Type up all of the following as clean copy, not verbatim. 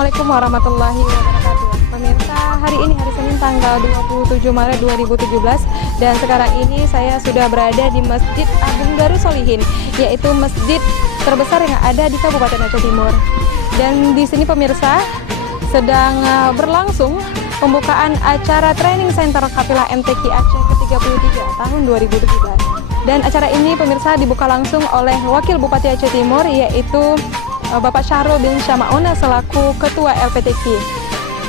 Assalamualaikum warahmatullahi wabarakatuh. Pemirsa, hari ini hari Senin tanggal 27 Maret 2017 dan sekarang ini saya sudah berada di Masjid Agung Darussolihin, yaitu masjid terbesar yang ada di Kabupaten Aceh Timur. Dan di sini pemirsa sedang berlangsung pembukaan acara Training Center Kafilah MTQ Aceh ke-33 tahun 2017. Dan acara ini pemirsa dibuka langsung oleh Wakil Bupati Aceh Timur, yaitu Bapak Syahrul bin Syama'una selaku Ketua LPTQ.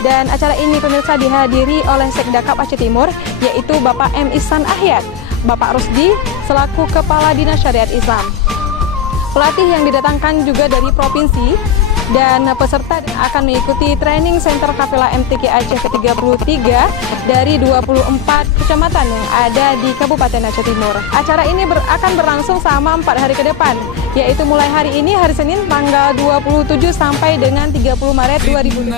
Dan acara ini pemirsa dihadiri oleh Sekdakap Aceh Timur, yaitu Bapak M. Ihsan Ahyad, Bapak Rusdi selaku Kepala Dinas Syariat Islam. Pelatih yang didatangkan juga dari provinsi dan peserta akan mengikuti Training Center Kafilah MTQ Aceh ke-33 dari 24 kecamatan yang ada di Kabupaten Aceh Timur. Acara ini akan berlangsung selama 4 hari ke depan, yaitu mulai hari ini, hari Senin, tanggal 27 sampai dengan 30 Maret 2017.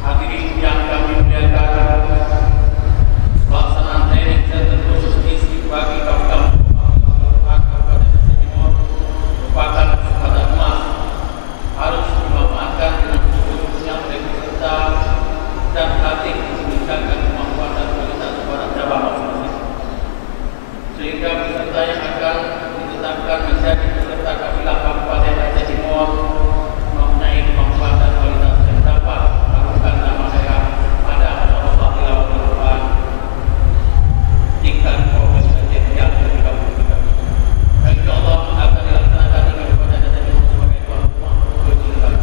Hadirin yang kami muliakan, pelaksanaan training center khusus misi bagi kafilah Kabupaten Aceh Timur merupakan kesempatan emas, harus dimanfaatkan dengan khususnya oleh peserta dan pelatih meningkatkan kemampuan dan kualitas para cabang masing-masing, sehingga peserta yang akan ditetapkan menjadi peserta kafilah Kabupaten Aceh Timur mempunyai kemampuan dan kualitas yang dapat nama daerah pada Allah tilawahul Quran tingkat provinsi Aceh yang ke-33. Dan insyaallah akan dilaksanakan di Kabupaten Aceh Timur sebagai tuan rumah kejuaraan.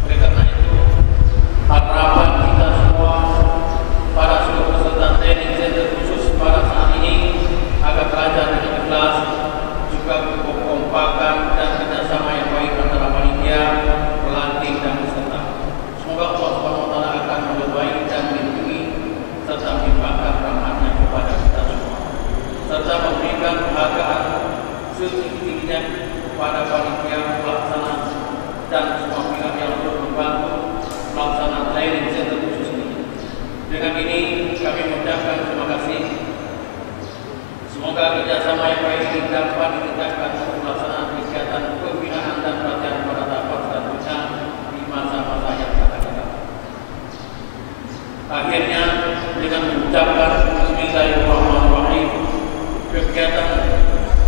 Oleh karena itu, harapan kita semua para seluruh peserta training center khusus pada saat ini agar belajar dengan ikhlas, juga kekompakan dan kerjasama yang baik antara panitia, pelatih dan peserta. Semoga Allah akan memperbaiki dan melindungi serta melimpahkan rahmatnya kepada kita semua, serta memberikan penghargaan setinggi-tingginya kepada panitia pelaksana dan semua pihak yang turut membantu pelaksanaan training center khusus ini. Dengan ini kami mengucapkan terima kasih. Semoga kerjasama yang baik ini dapat ditingkatkan untuk pelaksanaan kegiatan pembinaan dan pelatihan pada tahap selanjutnya di masa-masa yang akan datang. Akhirnya, dengan mengucapkan Bismillahirrahmanirrahim, kegiatan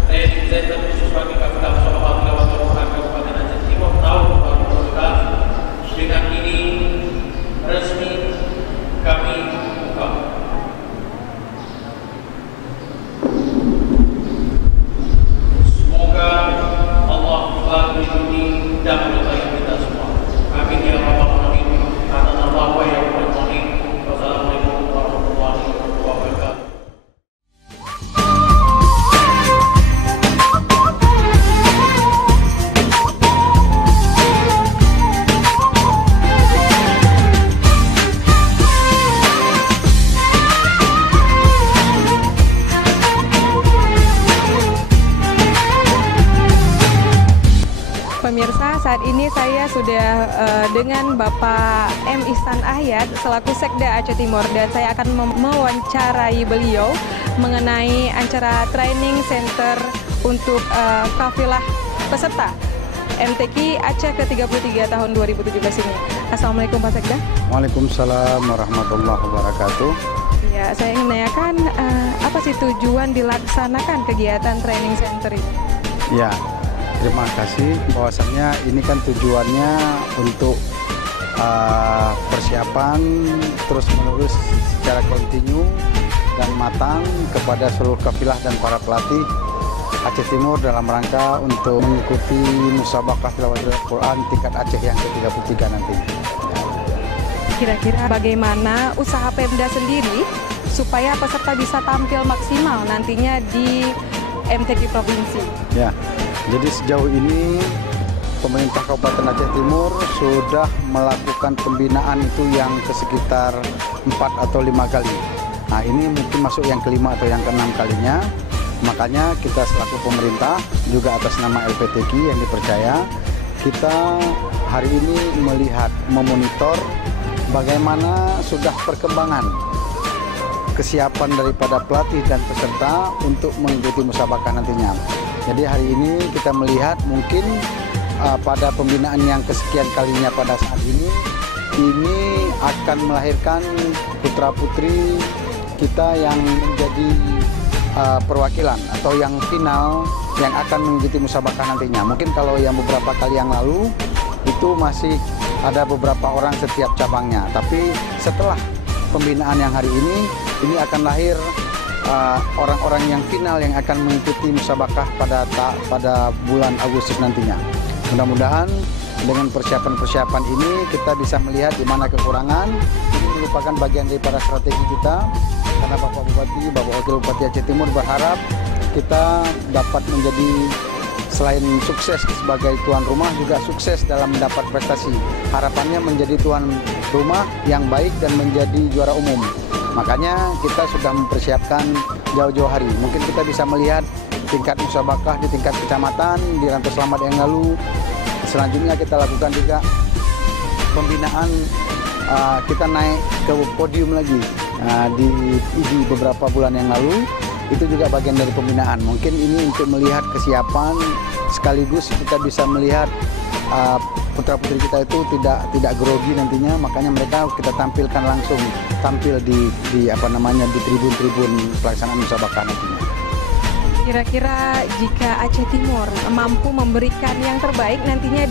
training center khusus bagi kafilah Shalawat Tilawatul Quran Kabupaten Aceh Timur tahun 2012 dengan ini resmi kami buka. Semoga Allah melindungi dan menyertai kita semua. Amin ya rabbal alamin. Anallahu wa iyyakum. Wassalamualaikum warahmatullahi wabarakatuh. Pemirsa, saat ini saya sudah dengan Bapak M. Ihsan Ahyad selaku Sekda Aceh Timur, dan saya akan mewawancarai beliau mengenai acara training center untuk kafilah peserta MTQ Aceh ke-33 tahun 2017 ini. Assalamualaikum Pak Sekda. Waalaikumsalam warahmatullahi wabarakatuh. Ya, saya ingin menanyakan apa sih tujuan dilaksanakan kegiatan training center ini? Ya, terima kasih. Bahwasannya ini kan tujuannya untuk persiapan terus-menerus secara kontinu dan matang kepada seluruh kafilah dan para pelatih Aceh Timur dalam rangka untuk mengikuti musabaqah tilawatul Quran tingkat Aceh yang ke-33 nanti. Kira-kira bagaimana usaha Pemda sendiri supaya peserta bisa tampil maksimal nantinya di MTQ provinsi? Ya, jadi sejauh ini pemerintah Kabupaten Aceh Timur sudah melakukan pembinaan itu yang sekitar 4 atau 5 kali. Nah, ini mungkin masuk yang kelima atau yang keenam kalinya. Makanya kita selaku pemerintah juga atas nama LPTQ yang dipercaya, kita hari ini melihat, memonitor bagaimana sudah perkembangan kesiapan daripada pelatih dan peserta untuk mengikuti musabakah nantinya. Jadi hari ini kita melihat mungkin pada pembinaan yang kesekian kalinya pada saat ini akan melahirkan putra-putri kita yang menjadi perwakilan atau yang final yang akan mengikuti musabakah nantinya. Mungkin kalau yang beberapa kali yang lalu itu masih ada beberapa orang setiap cabangnya, tapi setelah pembinaan yang hari ini akan lahir orang-orang yang final yang akan mengikuti musabakah pada bulan Agustus nantinya. Mudah-mudahan dengan persiapan-persiapan ini kita bisa melihat di mana kekurangan. Ini merupakan bagian daripada strategi kita, karena Bapak Bupati, Bapak Wakil Bupati Aceh Timur berharap kita dapat menjadi selain sukses sebagai tuan rumah juga sukses dalam mendapat prestasi. Harapannya menjadi tuan rumah yang baik dan menjadi juara umum. Makanya kita sudah mempersiapkan jauh-jauh hari. Mungkin kita bisa melihat tingkat musabakah di tingkat kecamatan di Rantau Selamat yang lalu. Selanjutnya kita lakukan juga pembinaan, kita naik ke podium lagi di beberapa bulan yang lalu. Itu juga bagian dari pembinaan. Mungkin ini untuk melihat kesiapan, sekaligus kita bisa melihat putra-putri kita itu tidak grogi nantinya. Makanya mereka kita tampilkan langsung tampil di tribun-tribun pelaksanaan musabakah nantinya. Kira-kira jika Aceh Timur mampu memberikan yang terbaik nantinya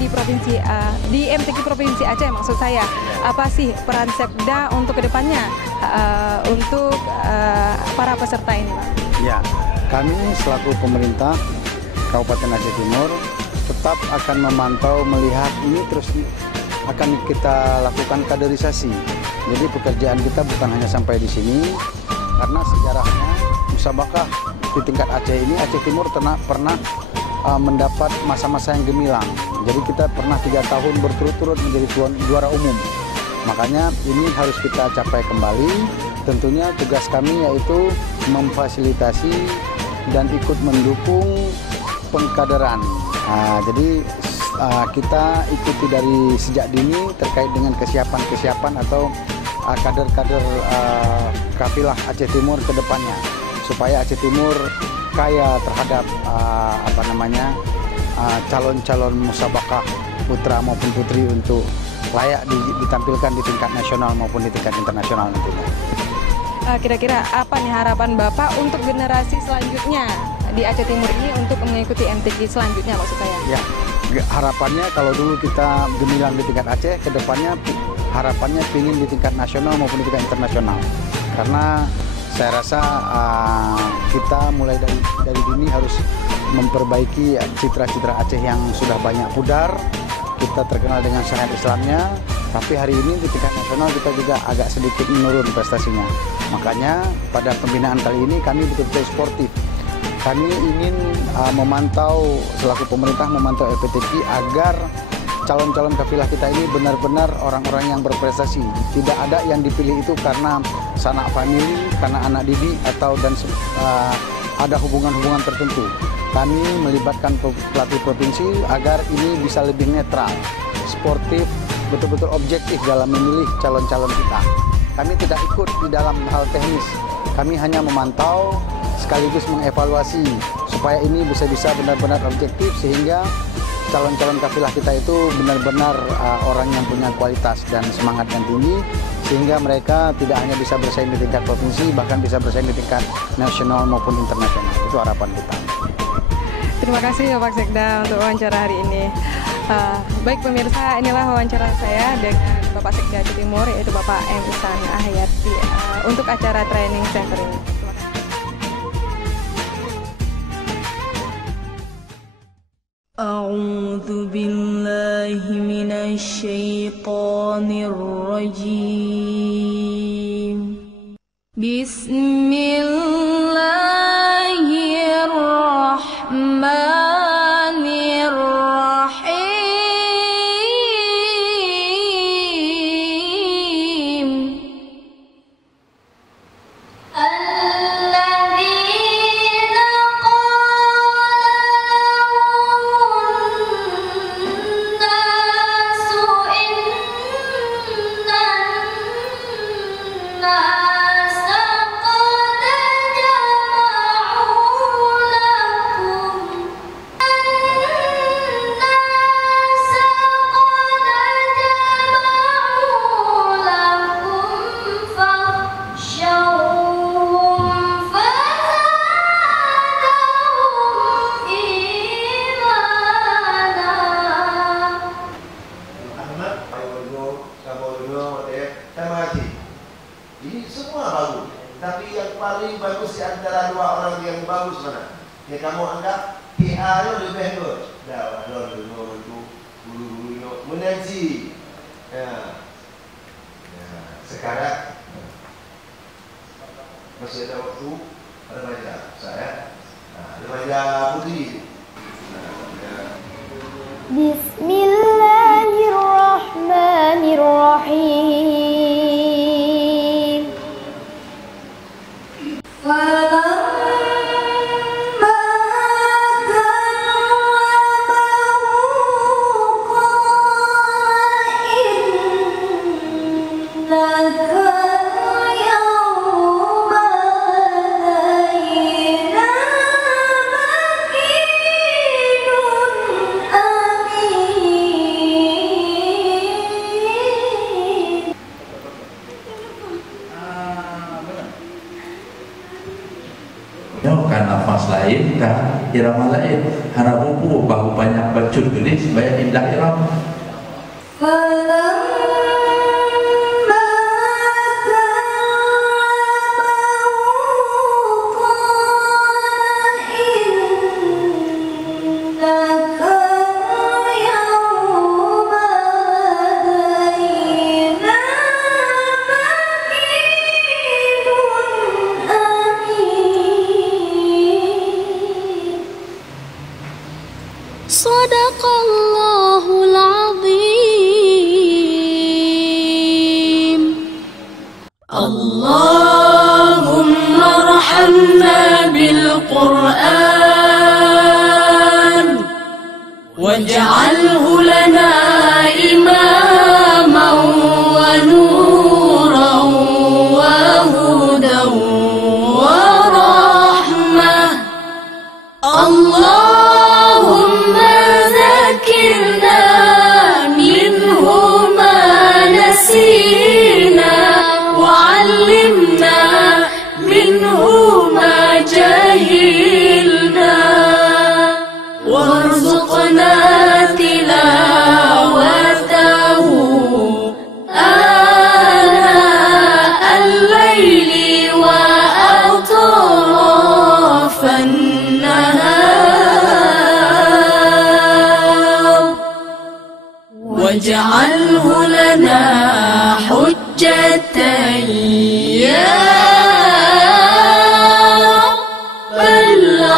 di MTQ Provinsi Aceh, maksud saya, apa sih peran Sekda untuk kedepannya untuk para peserta ini, Pak? Ya, kami selaku pemerintah Kabupaten Aceh Timur tetap akan memantau, melihat ini terus akan kita lakukan kaderisasi. Jadi pekerjaan kita bukan hanya sampai di sini, karena sejarahnya musabakah di tingkat Aceh ini, Aceh Timur pernah mendapat masa-masa yang gemilang. Jadi kita pernah 3 tahun berturut-turut menjadi juara umum. Makanya ini harus kita capai kembali. Tentunya tugas kami yaitu memfasilitasi dan ikut mendukung pengkaderan. Jadi kita ikuti dari sejak dini terkait dengan kesiapan atau kader-kader kafilah Aceh Timur ke depannya, supaya Aceh Timur kaya terhadap calon-calon musabakah putra maupun putri untuk layak ditampilkan di tingkat nasional maupun di tingkat internasional nantinya. Kira-kira apa nih harapan Bapak untuk generasi selanjutnya di Aceh Timur ini untuk mengikuti MTQ selanjutnya, maksud saya? Ya, harapannya kalau dulu kita gemilang di tingkat Aceh, ke depannya harapannya ingin di tingkat nasional maupun di tingkat internasional. Karena saya rasa kita mulai dari dini harus memperbaiki citra-citra Aceh yang sudah banyak pudar. Kita terkenal dengan syariat Islamnya, tapi hari ini di tingkat nasional kita juga agak sedikit menurun prestasinya. Makanya pada pembinaan kali ini kami betul-betul sportif. Kami ingin memantau, selaku pemerintah memantau LPTQ agar calon-calon kafilah kita ini benar-benar orang-orang yang berprestasi. Tidak ada yang dipilih itu karena sanak famili, karena anak didik atau ada hubungan-hubungan tertentu. Kami melibatkan pelatih provinsi agar ini bisa lebih netral, sportif, betul-betul objektif dalam memilih calon-calon kita. Kami tidak ikut di dalam hal teknis, kami hanya memantau sekaligus mengevaluasi supaya ini bisa benar-benar objektif, sehingga calon-calon kafilah kita itu benar-benar orang yang punya kualitas dan semangat yang tinggi, sehingga mereka tidak hanya bisa bersaing di tingkat provinsi, bahkan bisa bersaing di tingkat nasional maupun internasional. Itu harapan kita. Terima kasih Bapak Sekda untuk wawancara hari ini. Baik pemirsa, inilah wawancara saya dengan Bapak Sekda Aceh Timur, yaitu Bapak M. Ihsan Hayati untuk acara training center ini. A'udzu billahi minasy syaithanir rajim. Bismillahirrahmanirrahim. Alladzina qala lahum Ini semua bagus. Tapi yang paling bagus di antara dua orang yang bagus mana? Yang kamu anggap PA itu lebih bagus. Dah, dulu itu dulu mengaji. Ya. Sekarang masih ada waktu remaja saya. Remaja putri. Bismillahirrahmanirrahim. Kan nafas lain, kan irama lain. Harap buku bahu banyak bacur gelis, banyak indah irama. Sadaqallahul azim. Allahumma arhamna bil Qur'an waj'alhu lana imaman wa nuran wa hudan wa rahmah. Allahumma zakirna minhu ma nasina wa 'allimna minhu ma jahilna warzuqna tilawatahu ana al-laili wa atrafan واجعله لنا حجة يا رب العالمين.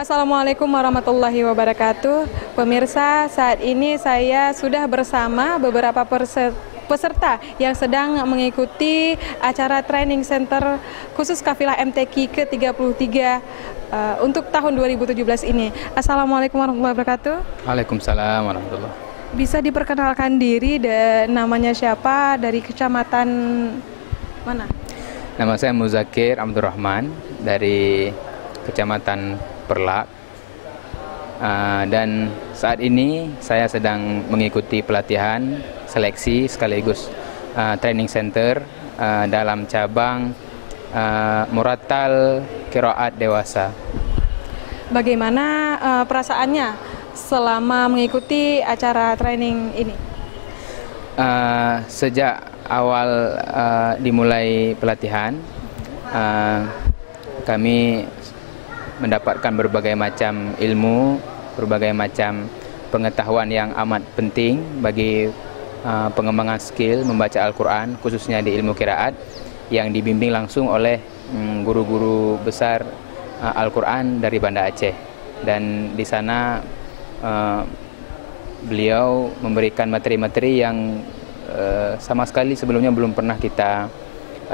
Assalamualaikum warahmatullahi wabarakatuh. Pemirsa, saat ini saya sudah bersama beberapa peserta yang sedang mengikuti acara training center khusus kafilah MTQ ke-33 untuk tahun 2017 ini. Assalamualaikum warahmatullahi wabarakatuh. Waalaikumsalam warahmatullahi. Bisa diperkenalkan diri dan namanya siapa, dari kecamatan mana? Nama saya Muzakir Abdurrahman dari Kecamatan Perlak. Dan saat ini saya sedang mengikuti pelatihan seleksi sekaligus training center dalam cabang Murattal Qiraat Dewasa. Bagaimana perasaannya selama mengikuti acara training ini? Sejak awal dimulai pelatihan, kami mendapatkan berbagai macam ilmu, berbagai macam pengetahuan yang amat penting bagi pengembangan skill membaca Al-Quran, khususnya di ilmu qiraat, yang dibimbing langsung oleh guru-guru besar Al-Quran dari Banda Aceh. Dan di sana beliau memberikan materi-materi yang sama sekali sebelumnya belum pernah kita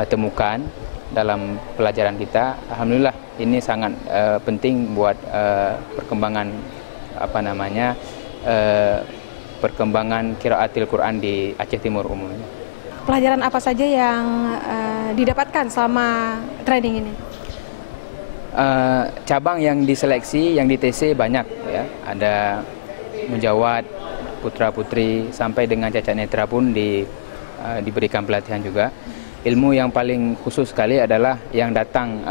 temukan dalam pelajaran kita. Alhamdulillah, ini sangat penting buat perkembangan perkembangan qiraatil Quran di Aceh Timur umumnya. Pelajaran apa saja yang didapatkan selama training ini? Cabang yang diseleksi, yang di TC banyak ya. Ada mujawad, putra-putri, sampai dengan cacat netra pun diberikan pelatihan juga. Ilmu yang paling khusus sekali adalah yang datang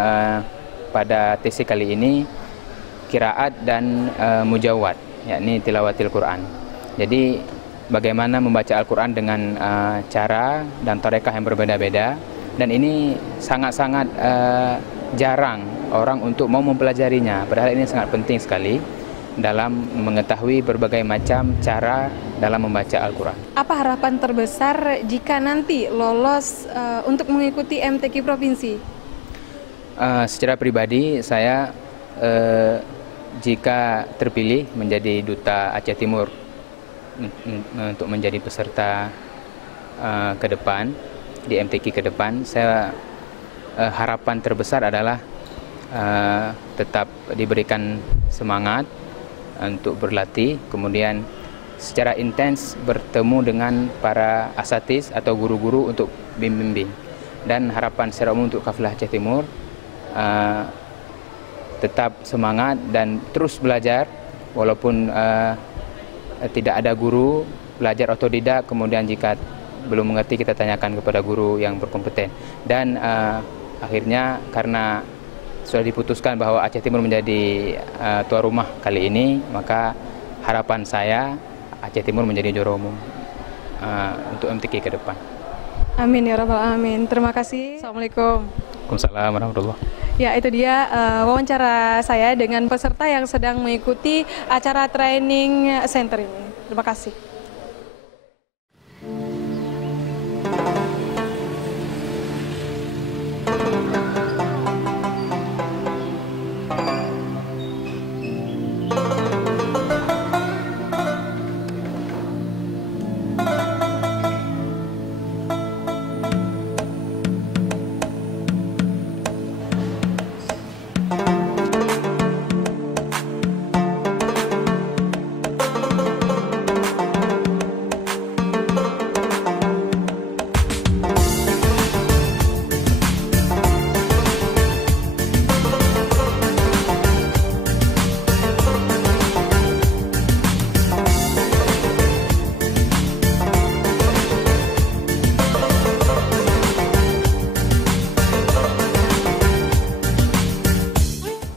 pada TC kali ini, qiraat dan mujawad, yakni tilawatil Quran. Jadi bagaimana membaca Al-Quran dengan cara dan tarekah yang berbeda-beda, dan ini sangat-sangat jarang orang untuk mau mempelajarinya, padahal ini sangat penting sekali dalam mengetahui berbagai macam cara dalam membaca Al-Quran. Apa harapan terbesar jika nanti lolos untuk mengikuti MTQ Provinsi? Secara pribadi saya jika terpilih menjadi Duta Aceh Timur untuk menjadi peserta ke depan di MTQ ke depan, saya harapan terbesar adalah tetap diberikan semangat untuk berlatih, kemudian secara intens bertemu dengan para asatiz atau guru-guru untuk bimbing. Dan harapan secara umum untuk kafilah Aceh Timur tetap semangat dan terus belajar walaupun tidak ada guru, belajar otodidak, kemudian jika belum mengerti kita tanyakan kepada guru yang berkompeten. Dan akhirnya karena sudah diputuskan bahwa Aceh Timur menjadi tuan rumah kali ini, maka harapan saya Aceh Timur menjadi juara umum untuk MTQ ke depan. Amin ya rabbal alamin. Terima kasih. Assalamualaikum. Waalaikumsalam warahmatullahi. Ya, itu dia wawancara saya dengan peserta yang sedang mengikuti acara training center ini. Terima kasih.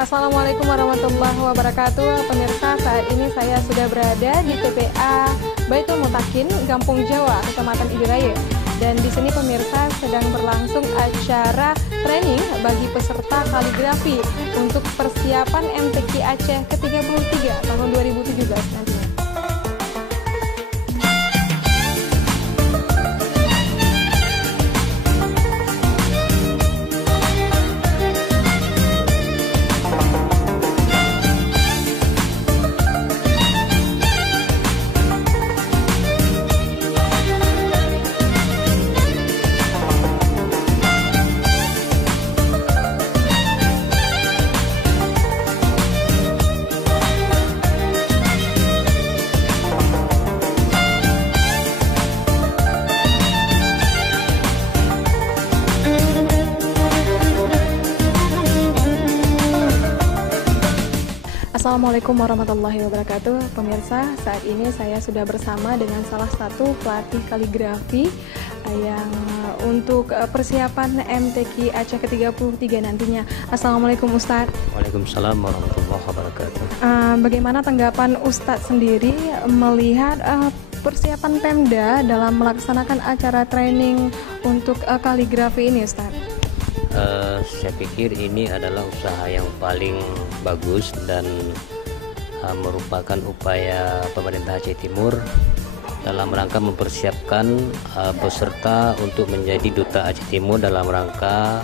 Assalamualaikum warahmatullahi wabarakatuh. Pemirsa, saat ini saya sudah berada di TPA Baitul Mutakin, Kampung Jawa, Kecamatan Idiraya. Dan di sini pemirsa sedang berlangsung acara training bagi peserta kaligrafi untuk persiapan MTQ Aceh ke-33 tahun 2017 nantinya. Assalamualaikum warahmatullahi wabarakatuh. Pemirsa, saat ini saya sudah bersama dengan salah satu pelatih kaligrafi yang untuk persiapan MTQ Aceh ke-33 nantinya. Assalamualaikum Ustadz. Waalaikumsalam warahmatullahi wabarakatuh. Bagaimana tanggapan Ustadz sendiri melihat persiapan Pemda dalam melaksanakan acara training untuk kaligrafi ini, Ustadz? Saya pikir ini adalah usaha yang paling bagus dan merupakan upaya pemerintah Aceh Timur dalam rangka mempersiapkan peserta untuk menjadi Duta Aceh Timur dalam rangka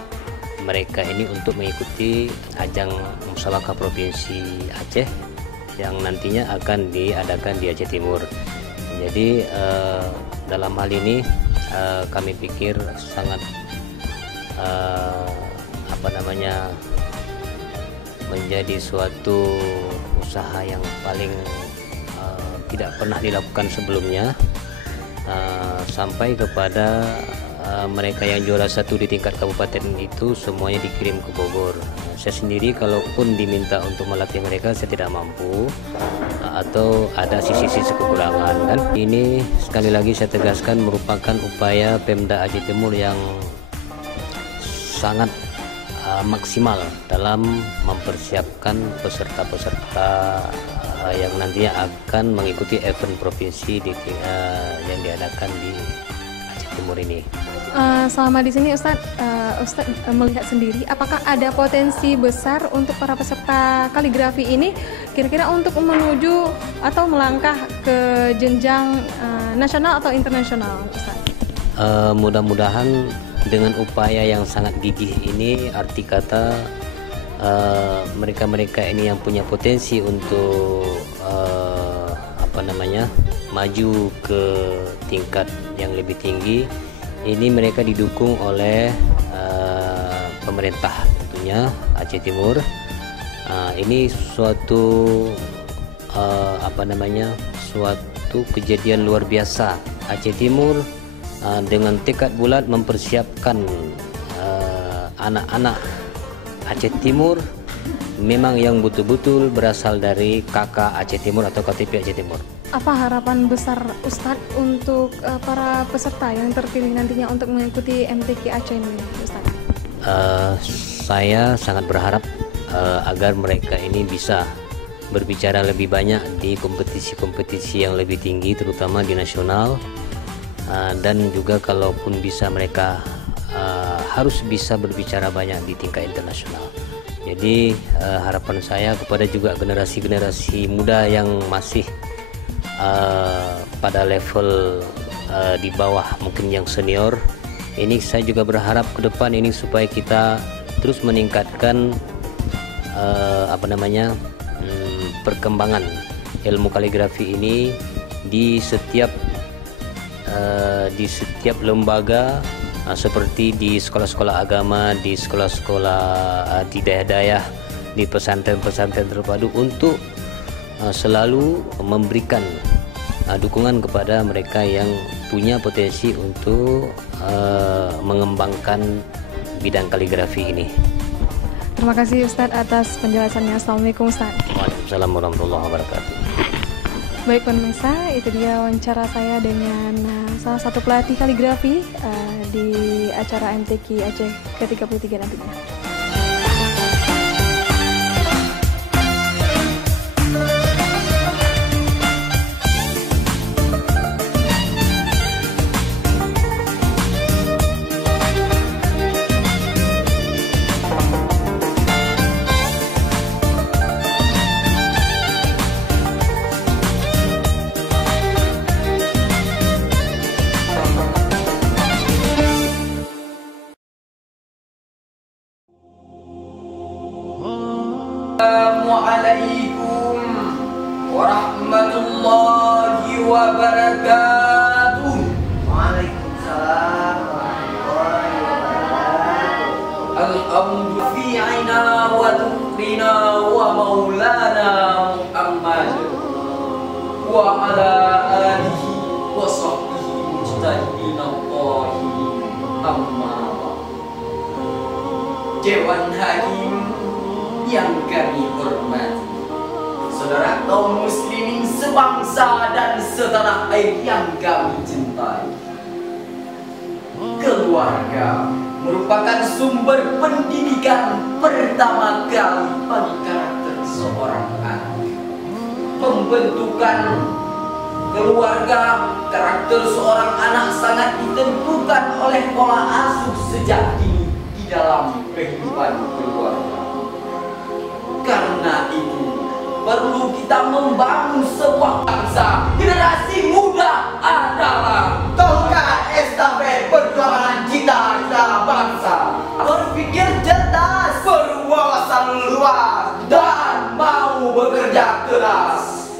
mereka ini untuk mengikuti ajang musabaqah Provinsi Aceh yang nantinya akan diadakan di Aceh Timur. Jadi dalam hal ini kami pikir sangat menjadi suatu usaha yang paling tidak pernah dilakukan sebelumnya, sampai kepada mereka yang juara 1 di tingkat kabupaten itu semuanya dikirim ke Bogor. Saya sendiri kalaupun diminta untuk melatih mereka, saya tidak mampu atau ada sisi-sisi kekurangan. Dan ini sekali lagi saya tegaskan merupakan upaya Pemda Aceh Timur yang sangat maksimal dalam mempersiapkan peserta-peserta yang nantinya akan mengikuti event provinsi yang diadakan di Aceh Timur ini. Selama di sini Ustadz melihat sendiri, apakah ada potensi besar untuk para peserta kaligrafi ini kira-kira untuk menuju atau melangkah ke jenjang nasional atau internasional, Ustadz? Mudah-mudahan dengan upaya yang sangat gigih ini, arti kata mereka-mereka ini yang punya potensi untuk maju ke tingkat yang lebih tinggi, ini mereka didukung oleh pemerintah tentunya Aceh Timur. Ini suatu suatu kejadian luar biasa. Aceh Timur dengan tekad bulat mempersiapkan anak-anak Aceh Timur memang yang betul-betul berasal dari KK Aceh Timur atau KTP Aceh Timur. Apa harapan besar Ustadz untuk para peserta yang terpilih nantinya untuk mengikuti MTQ Aceh ini, Ustadz? Saya sangat berharap agar mereka ini bisa berbicara lebih banyak di kompetisi-kompetisi yang lebih tinggi, terutama di nasional, dan juga kalaupun bisa mereka harus bisa berbicara banyak di tingkat internasional. Jadi harapan saya kepada juga generasi-generasi muda yang masih pada level di bawah mungkin yang senior, ini saya juga berharap ke depan ini supaya kita terus meningkatkan perkembangan ilmu kaligrafi ini di setiap lembaga, seperti di sekolah-sekolah agama, di sekolah-sekolah di daerah-daerah, di pesantren-pesantren terpadu, untuk selalu memberikan dukungan kepada mereka yang punya potensi untuk mengembangkan bidang kaligrafi ini. Terima kasih Ustadz atas penjelasannya. Assalamualaikum Ustadz. Waalaikumsalam warahmatullahi wabarakatuh. Baik pemirsa, itu dia wawancara saya dengan salah satu pelatih kaligrafi di acara MTQ Aceh ke-33 nantinya. Assalamualaikum warahmatullahi wabarakatuh. Waalaikumsalam warahmatullahi wabarakatuh. Alhamdulillah wa tuqrina wa maulana Muhammad wa ala alihi wa sahbihi mujtahidin Allahi amma ba'd. Dewan Hakim yang kami hormati, saudara kaum muslimin sebangsa dan setanah air yang kami cintai. Keluarga merupakan sumber pendidikan pertama kali bagi karakter seorang anak. Pembentukan keluarga, karakter seorang anak sangat ditentukan oleh pola asuh sejak dini di dalam kehidupan keluarga. Karena itu perlu kita membangun sebuah bangsa. Generasi muda adalah tongkat estafet perjuangan cita-cita bangsa. Berpikir cerdas, berwawasan luas, dan mau bekerja keras.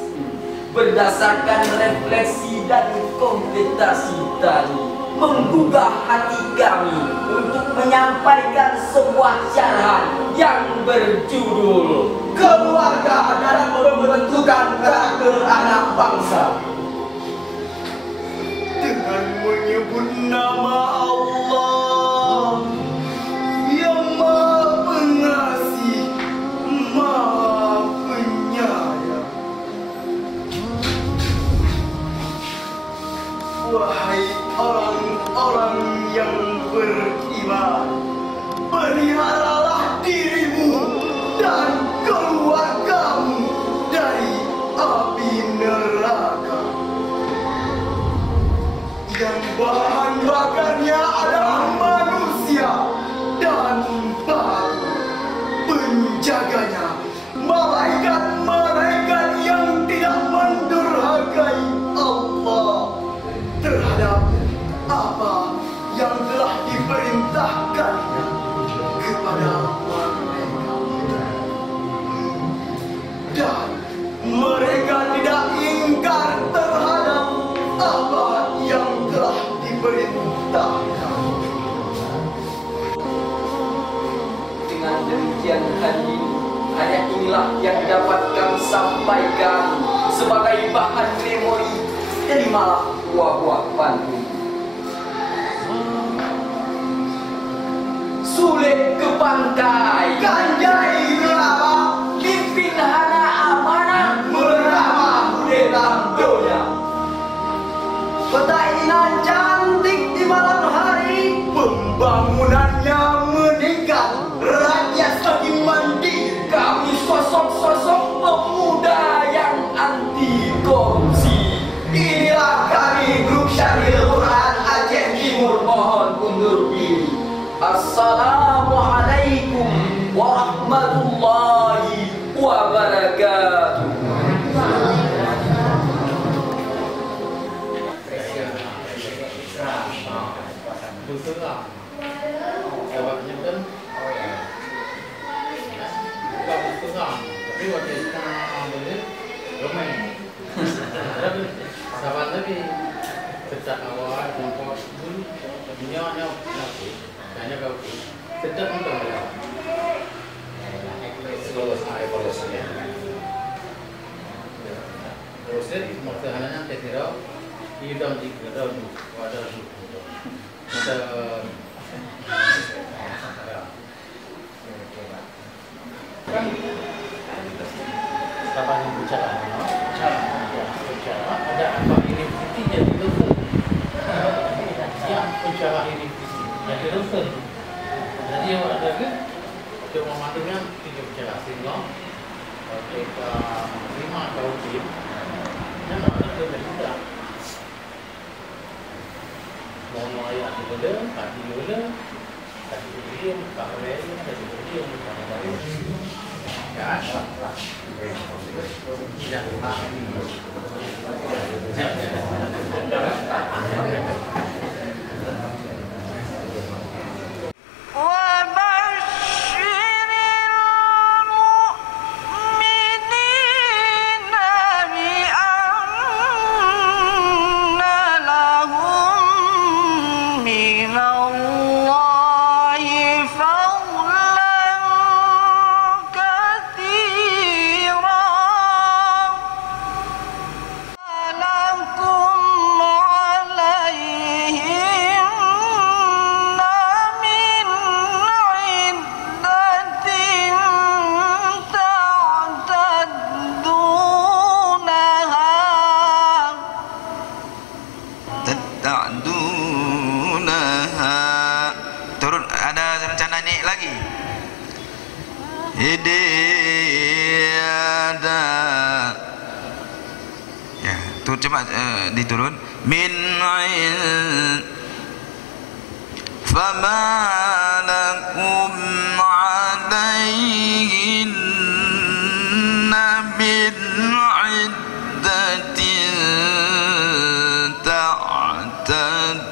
Berdasarkan refleksi dan kompetisi tadi, menggugah hati kami untuk menyampaikan sebuah syarahan yang berjudul Keluarga dalam Membentukan Karakter Anak Bangsa. Dengan menyebut nama Allah yang Maha Pengasih, Maha Penyayang. Wahai orang-orang yang beriman, peliharalah dirimu dan keluargamu dari api neraka yang bahan bakarnya adalah manusia dan batu. Penjaganya malaikat-malaikat yang tidak mendurhakai Allah terhadap apa yang telah diperintahkannya kepada mereka, dan mereka tidak ingkar terhadap apa yang telah diperintahkan. Dengan demikian hanya inilah yang dapat kami sampaikan sebagai bahan memori. Terimalah buah-buah Bandung. Sulit ke pantai, kanjai gelap, pimpin hana amanah, meramah dalam donya. Kota ini nan cantik di malam hari, pembangunannya meningkat, rakyat semakin mandiri. Kami sosok-sosok pemuda yang anti korupsi. Inilah kami Grup Syaril Quran Aceh Timur, mohon undur diri. Assalamualaikum warahmatullahi wabarakatuh. Betul lah. Jawabnya kan, oh ya. Bukan betul lah. Tapi waktu kita ambil domain. Tapi sahabat lagi sejak awal jemput dulu, dunia hanya kau sedang untuk dia. Selesai evaluasinya. Terusnya masalahnya tidak hidup di dalam wadah itu. Kan kapan bicara? Bicara ada apa universiti jadi dosen. Yang bicara universiti jadi dosen. Jadi yang ada kan cuma matanya tidak bicara single. Kita lima atau tim. Yang ada juga. Mau mulai ada benda, tadi benda, tadi dia, tak boleh, tadi dia, tak boleh. Ya, tak. Turun, ada rencana naik lagi. Ada. Ya, tu coba diturun. Min fama lakum alaihinna min iddatin ta'taddun.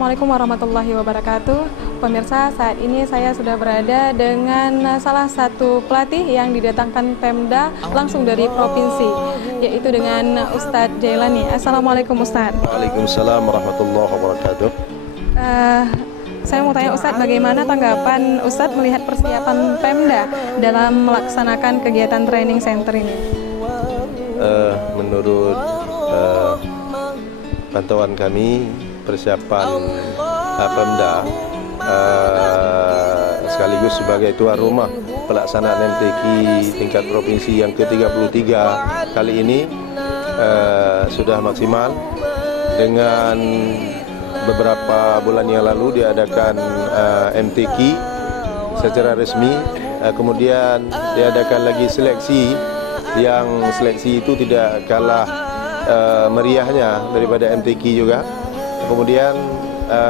Assalamualaikum warahmatullahi wabarakatuh. Pemirsa, saat ini saya sudah berada dengan salah satu pelatih yang didatangkan Pemda langsung dari provinsi, yaitu dengan Ustadz Jailani. Assalamualaikum Ustadz. Waalaikumsalam warahmatullahi wabarakatuh. Saya mau tanya Ustadz, bagaimana tanggapan Ustadz melihat persiapan Pemda dalam melaksanakan kegiatan training center ini? Menurut pantauan kami, persiapan Pemda sekaligus sebagai tuan rumah pelaksanaan MTQ tingkat provinsi yang ke-33 kali ini sudah maksimal. Dengan beberapa bulan yang lalu diadakan MTQ secara resmi, kemudian diadakan lagi seleksi, yang seleksi itu tidak kalah meriahnya daripada MTQ juga. Kemudian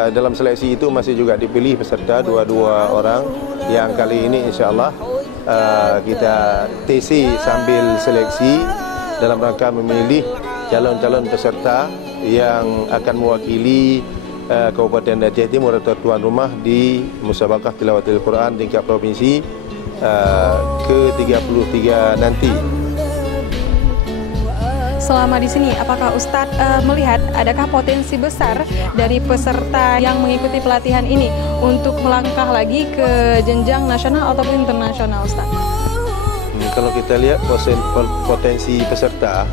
dalam seleksi itu masih juga dipilih peserta 22 orang yang kali ini insya Allah kita TC sambil seleksi dalam rangka memilih calon-calon peserta yang akan mewakili Kabupaten Aceh Timur atau tuan rumah di Musabaqah Tilawatil Quran tingkat provinsi ke-33 nanti. Selama di sini, apakah Ustadz melihat adakah potensi besar dari peserta yang mengikuti pelatihan ini untuk melangkah lagi ke jenjang nasional ataupun internasional, Ustadz? Kalau kita lihat potensi peserta,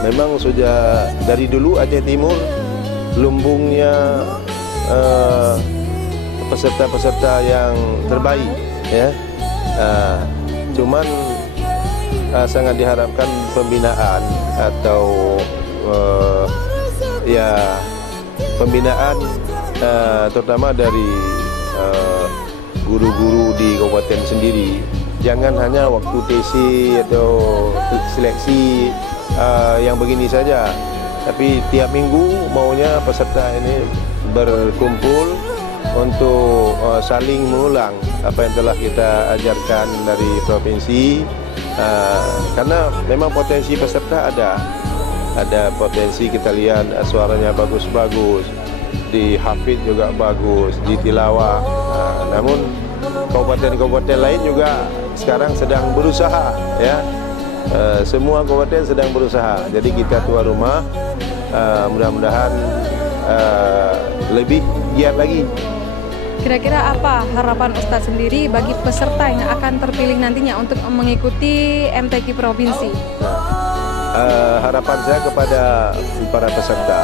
memang sudah dari dulu Aceh Timur lumbungnya peserta-peserta yang terbaik, ya. Cuman sangat diharapkan pembinaan atau pembinaan terutama dari guru-guru di kabupaten sendiri. Jangan hanya waktu TC atau seleksi yang begini saja, tapi tiap minggu maunya peserta ini berkumpul untuk saling mengulang apa yang telah kita ajarkan dari provinsi. Karena memang potensi peserta ada potensi, kita lihat suaranya bagus-bagus, di hafid juga bagus, di tilawah. Namun kabupaten-kabupaten lain juga sekarang sedang berusaha, ya. Semua kabupaten sedang berusaha. Jadi kita tuan rumah mudah-mudahan lebih giat lagi. Kira-kira apa harapan Ustadz sendiri bagi peserta yang akan terpilih nantinya untuk mengikuti MTQ provinsi? Harapan saya kepada para peserta,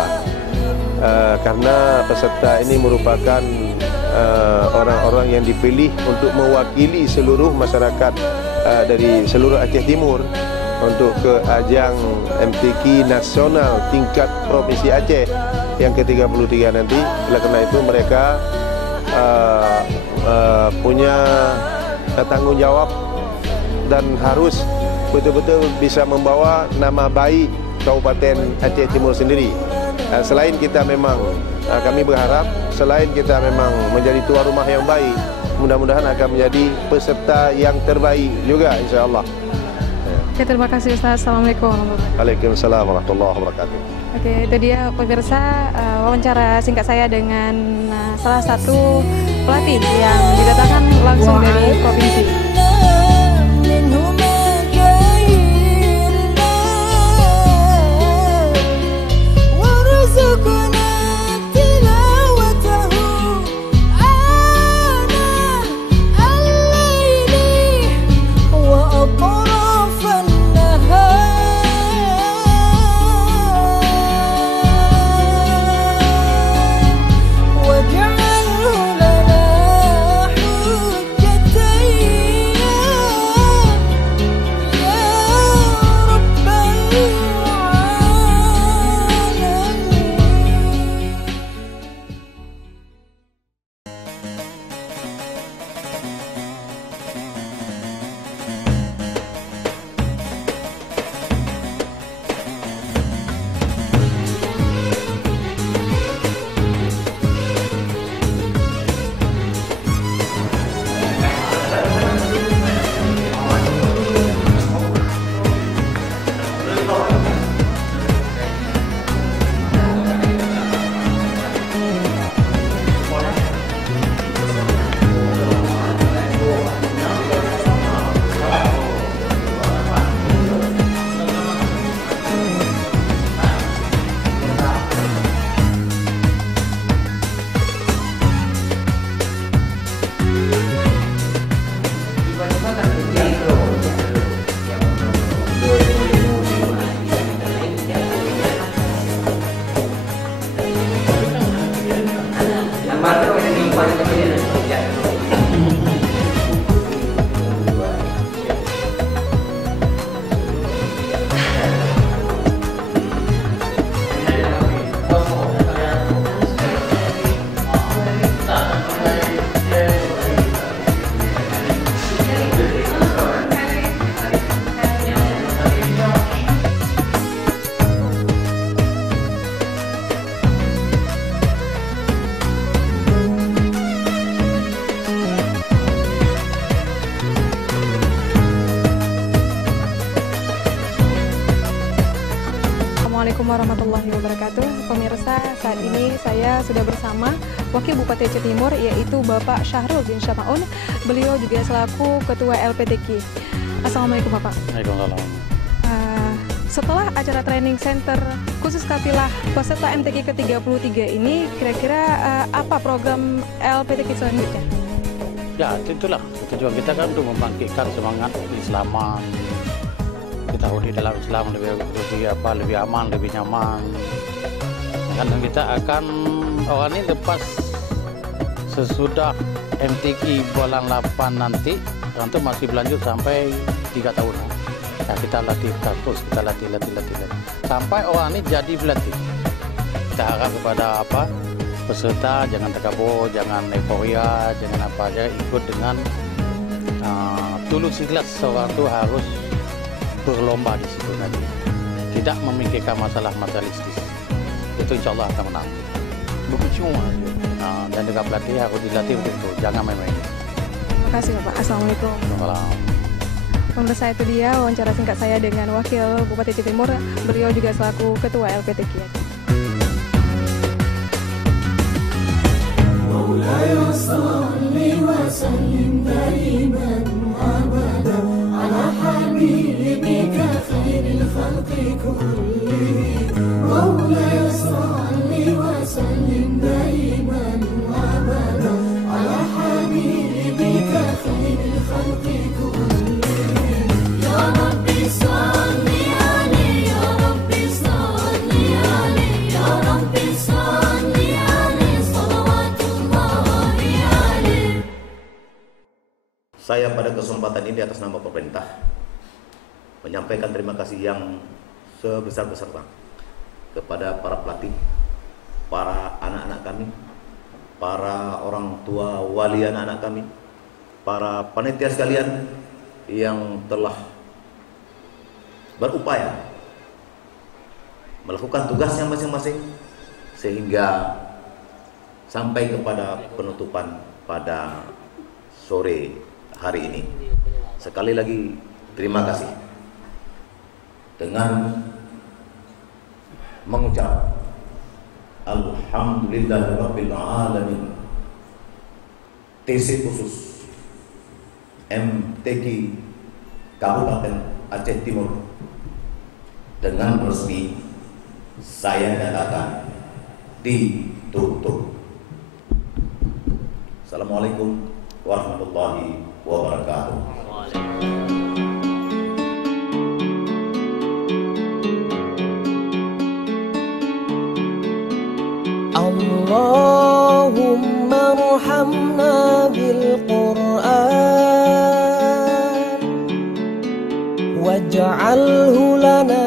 karena peserta ini merupakan orang-orang yang dipilih untuk mewakili seluruh masyarakat dari seluruh Aceh Timur untuk ke ajang MTQ nasional tingkat provinsi Aceh yang ke-33 nanti. Oleh karena itu mereka punya tanggung jawab dan harus betul-betul bisa membawa nama baik Kabupaten Aceh Timur sendiri. Selain kita memang, kami berharap selain kita memang menjadi tuan rumah yang baik, mudah-mudahan akan menjadi peserta yang terbaik juga insya-Allah. Oke, terima kasih Ustaz. Assalamualaikum warahmatullahi wabarakatuh. Waalaikumsalam warahmatullahi wabarakatuh. Oke, itu dia pemirsa wawancara singkat saya dengan salah satu pelatih yang didatangkan langsung dari provinsi. واجعله لنا حجتين warahmatullahi wabarakatuh. Pemirsa, saat ini saya sudah bersama Wakil Bupati Aceh Timur, yaitu Bapak Syahrul bin Syamaun. Beliau juga selaku Ketua LPTQ. Assalamualaikum Bapak. Waalaikumsalam. Setelah acara training center khusus kafilah peserta MTQ ke-33 ini, kira-kira apa program LPTQ selanjutnya? Ya, itulah tujuan kita kan untuk membangkitkan semangat Islaman. Kita di dalam Islam lebih aman, lebih nyaman. Karena kita akan orang ini lepas sesudah MTQ bulan 8 nanti, tentu masih berlanjut sampai 3 tahun. Nah, kita latih terus, kita latih sampai orang ini jadi pelatih. Kita harap kepada peserta jangan takabur, jangan euforia, jangan apa aja, ikut dengan tulus ikhlas. Seorang itu harus berlomba di situ nanti, tidak memikirkan masalah materialistis. Itu insya Allah akan menang. Begitu semua. Dan juga pelatih harus dilatih betul, jangan main-main. Terima kasih Bapak. Assalamualaikum. Pemirsa, itu dia wawancara singkat saya dengan Wakil Bupati Aceh Timur. Beliau juga selaku Ketua LPTQ. مولاي صل وسلم دائما أبدا على حبيبك خير الخلق كلهم مولاي صل وسلم دائما أبدا على حبيبك خير الخلق كلهم يا ربي صل عليه يا ربي صل عليه يا ربي صل عليه صلوات الله عليه. Saya pada kesempatan ini atas nama pemerintah menyampaikan terima kasih yang sebesar-besarnya kepada para pelatih, para anak-anak kami, para orang tua wali anak-anak kami, para panitia sekalian yang telah berupaya melakukan tugasnya masing-masing sehingga sampai kepada penutupan pada sore hari ini. Sekali lagi terima kasih dengan mengucap Alhamdulillahirabbil alamin. TC khusus MTQ Kabupaten Aceh Timur dengan resmi saya nyatakan ditutup. Assalamualaikum warahmatullahi wabarakatuh. Allahumma arhamna bil Qur'an waj'alhu lana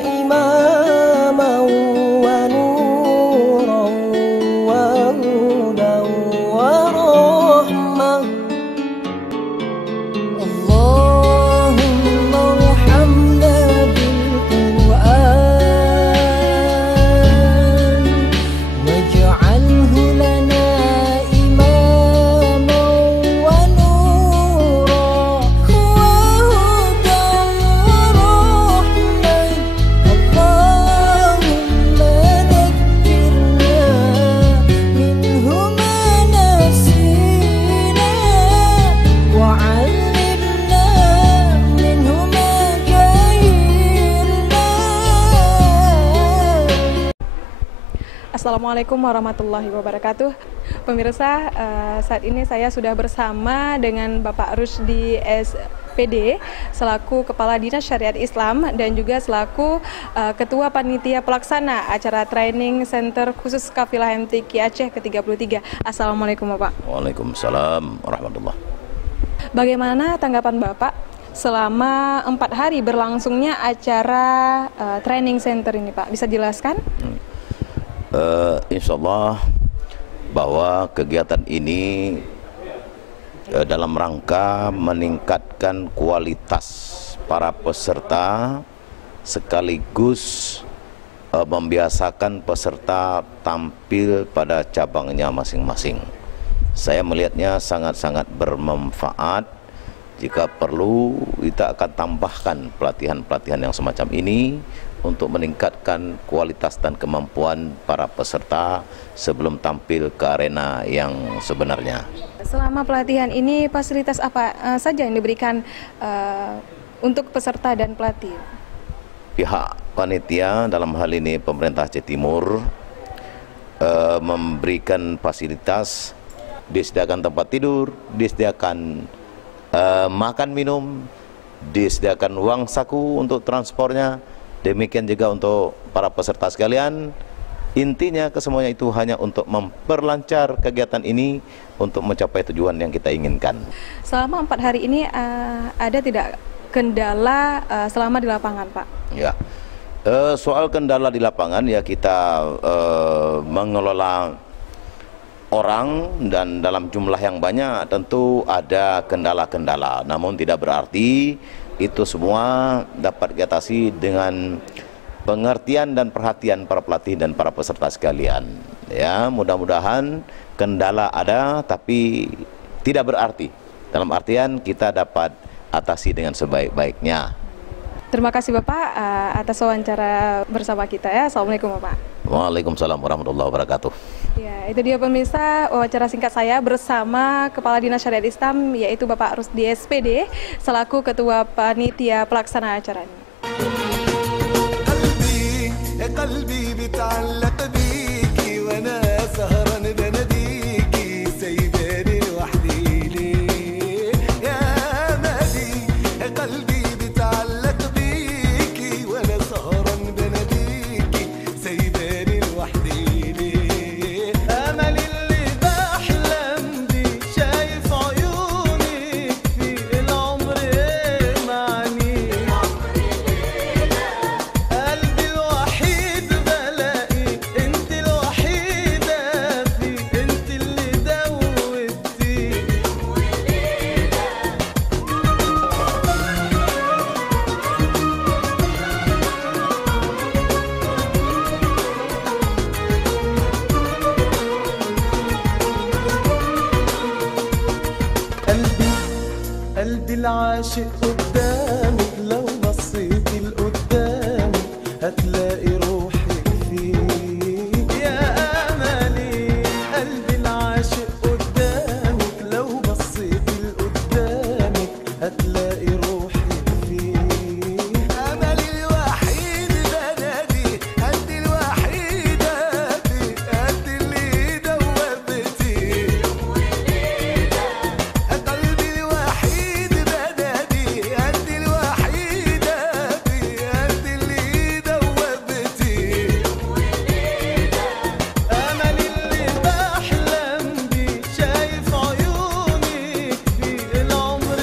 imaman wa nuran wa hudan wa rahmah. Allahumma arhamna bil Qur'an waj'alhu lana imaman wa nuran wa hudan wa rahmah. Allahumma dhakkirna minhu ma nasina wa 'allimna minhu ma jahilna. Assalamualaikum warahmatullahi wabarakatuh. Pemirsa, saat ini saya sudah bersama dengan Bapak Rusdi SPD selaku Kepala Dinas Syariat Islam dan juga selaku Ketua Panitia Pelaksana acara Training Center khusus Kafilah MTQ Aceh ke-33. Assalamualaikum Bapak. Waalaikumsalam warahmatullahi. Bagaimana tanggapan Bapak selama 4 hari berlangsungnya acara Training Center ini Pak? Bisa jelaskan? Insya Allah bahwa kegiatan ini dalam rangka meningkatkan kualitas para peserta sekaligus membiasakan peserta tampil pada cabangnya masing-masing. Saya melihatnya sangat-sangat bermanfaat. Jika perlu kita akan tambahkan pelatihan-pelatihan yang semacam ini untuk meningkatkan kualitas dan kemampuan para peserta sebelum tampil ke arena yang sebenarnya. Selama pelatihan ini fasilitas apa saja yang diberikan untuk peserta dan pelatih? Pihak panitia dalam hal ini pemerintah Aceh Timur memberikan fasilitas, disediakan tempat tidur, disediakan makan minum, disediakan uang saku untuk transportnya. Demikian juga untuk para peserta sekalian. Intinya kesemuanya itu hanya untuk memperlancar kegiatan ini untuk mencapai tujuan yang kita inginkan. Selama 4 hari ini ada tidak kendala selama di lapangan, Pak? Ya, soal kendala di lapangan ya kita mengelola orang dan dalam jumlah yang banyak tentu ada kendala-kendala. Namun tidak berarti itu semua dapat diatasi dengan pengertian dan perhatian para pelatih dan para peserta sekalian. Ya, mudah-mudahan kendala ada tapi tidak berarti. Dalam artian kita dapat atasi dengan sebaik-baiknya. Terima kasih Bapak atas wawancara bersama kita ya. Assalamualaikum Bapak. Waalaikumsalam warahmatullahi wabarakatuh. Ya, itu dia pemirsa wawancara singkat saya bersama Kepala Dinas Syariat Islam yaitu Bapak Rusdi SPD selaku Ketua Panitia Pelaksana acara ini. قلبي العاشق قدامك لو بصيتي لقدامك هتلاقي روحك فيه يا أملي. قلبي العاشق قدامك لو بصيتي لقدامك هتلاقي روحك فيه. أملي الوحيد بنادي أنت الوحيدة في قد اللي دوبتي. قلبي الوحيد بنادي أنت الوحيدة في قد اللي دوبتي. أملي اللي بحلم بيه شايف عيونك في العمر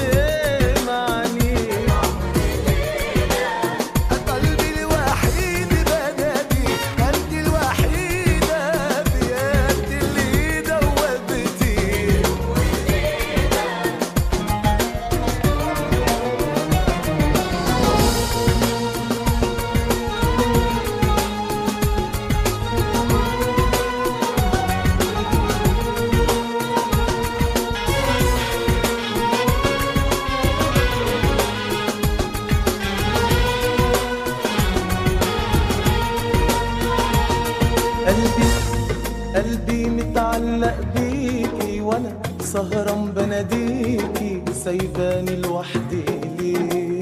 معني. قلبي الوحيد بنادي أنت الوحيدة في قد اللي دوبتي. قلبي متعلق بيكي وانا سهران بناديكي سايباني لوحدي ليه.